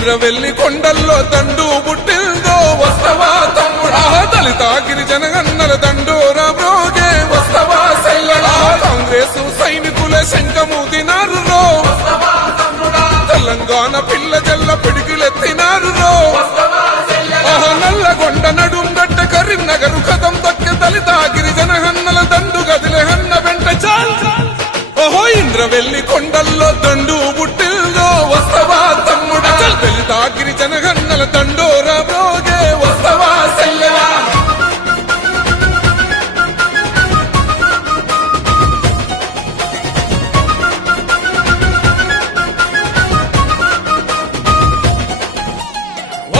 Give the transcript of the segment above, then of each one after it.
ఇంద్రవెల్లి కొండల్లో దండు పుట్టిందో వస్తవా తమ్ముడా దళిత గిరిజన గన్నల దండోరా బ్రోగే వస్తవా సెల్లడా కాంగ్రెస్ సైనికుల శంఖమూదినారు రో తెలంగాణ పిల్ల జల్ల పిడికిలెత్తినారు రో నల్లగొండ నడుంగడ్డ కరీంనగరు కథం దక్కె దళిత గిరిజన హన్నల దండు గదిలే హన్న వెంట చాల్ ఓహో ఇంద్రవెల్లి కొండల్లో దండు పుట్టిందో వస్తవా తమ్ముడా దళిత గిరిజన హన్నల దండోరా బ్రోగే వస్తవా సెల్లడా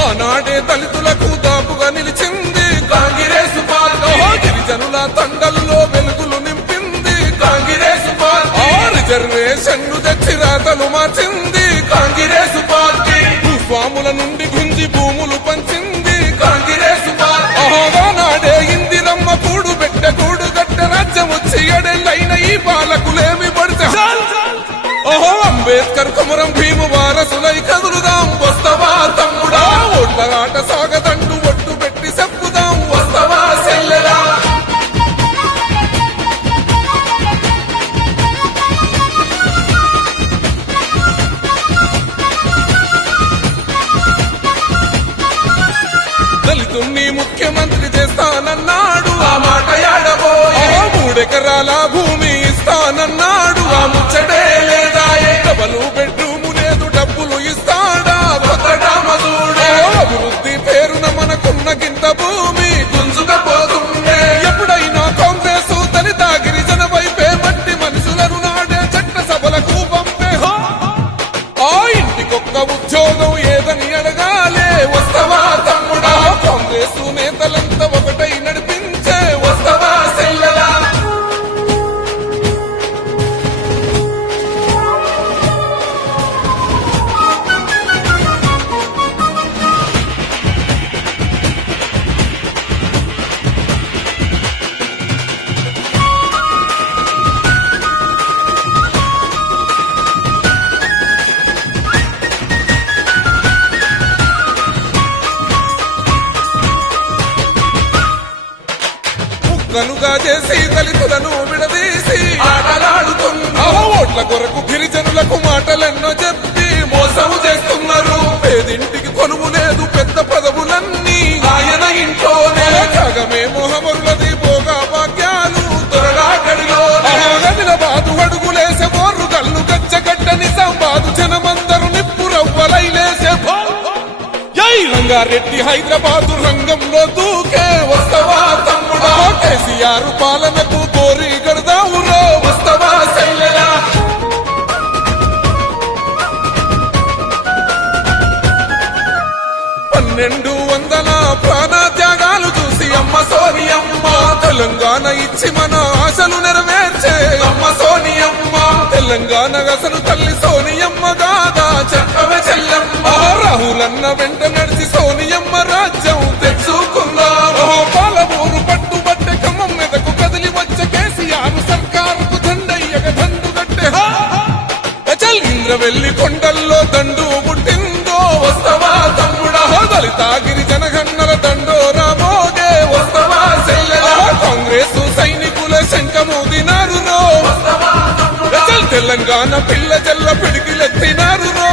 ఆనాడే దళితులకు దాపుగా నిలిచింది కాంగ్రెస్ పార్టీ గిరిజనుల తండల్లో వెలుగులు నింపింది కాంగ్రెస్ పార్టీ రిజర్వేషన్లు తెచ్చి రాతలు మార్చింది కాంగ్రెస్ పార్టీ భూస్వాముల నుండి గుంజి భూములు పంచింది కాంగ్రెస్ పార్టీ ఆనాడే ఇందిరమ్మ కూడు పెట్ట కూడు గట్ట రాజ్యం వచ్చి ఎడెళ్ళైన ఈ పాలకులేమి పడితే ఓహో అంబేద్కర్ కుమరం భీము వారసులై కదులుదాం వస్తవా తమ్ముడా ఓట్ల ఆట సాగదండు ఒట్టు పెట్టి చెప్పుదాం వస్తవా సెల్లెడా దళితుణ్ణి ముఖ్యమంత్రి చేస్తానన్నాడు ఆ మాట యాడబోయే 3 ఎకరాల భూమి ఇస్తానన్నాడు ఆ ముచ్చటే లేదా డబలు బెడ్రూము లేదు డబ్బులు ఇస్తాడా కొత్తడామదుడే అభివృద్ధి పేరున మనకున్న గింత భూమి గుంజుకపోతుండే ఎప్పుడైనా కాంగ్రెస్ దళిత గిరిజన వైపే మట్టి మనుషులను నాడే చట్ట సభలకు పంపే ఆ ఇంటికొక్క ఉద్యోగం ఏదని అడగాలే వస్తవా తమ్ముడా కాంగ్రెస్ నేతలంతా ఒకటై నడిపించే వస్తవా సెల్లెడా ముక్కలుగా చేసి దళితులను విడదీసి ఆటలాడుతున్నా ఓట్ల కొరకు గిరిజనులకు మాటలెన్నో చెప్పి మోసం చేస్తున్నారు పేదింటికి కొనువు లేదు పెద్ద పదవులన్నీ ఆయన ఇంట్లోనే జగమే మొహమరులది భోగా భాగ్యాలు త్వరగా గడిలో గదిలబాదు అడుగులేసే బోర్రు కళ్ళు గచ్చగడ్డ నిజామాబాదు జనమందరు నిప్పు రవ్వలైలేసే రంగారెడ్డి హైదరాబాదు రంగంలో దూకే వస్తవా తమ్ముడా కేసీఆర్ పాలనకు కోరి గడదావురో వస్తవా సెల్లెడా పన్నెండు వందల ప్రాణత్యాగాలు చూసి అమ్మ సోనియమ్మ తెలంగాణ ఇచ్చి మన ఆశలు నెరవేర్చే అమ్మ సోనియమ్మ తెలంగాణ అసలు తల్లి సోనియమ్మ గాదా చెప్పవే చెల్లెమ్మ రాహులన్న వెంట నడిచి సోనియమ్మ రాజ్యం తెచ్చుకుందాం పాలమూరు పట్టుబట్టే ఖమ్మం మీదకు కదిలి వచ్చే కేసీఆర్ సర్కారుకు దండయ్యగ దండు కట్టే చల్ ఇంద్రవెల్లి కొండల్లో దండు పుట్టిందో వస్తవా తమ్ముడా దళిత గిరిజన గన్నల దండోరా మోగే వస్తవా సెల్లెడా కాంగ్రెస్ సైనికుల శంఖమూదినారు రో తెలంగాణ పిల్ల జల్ల పిడికిలెత్తినారు రో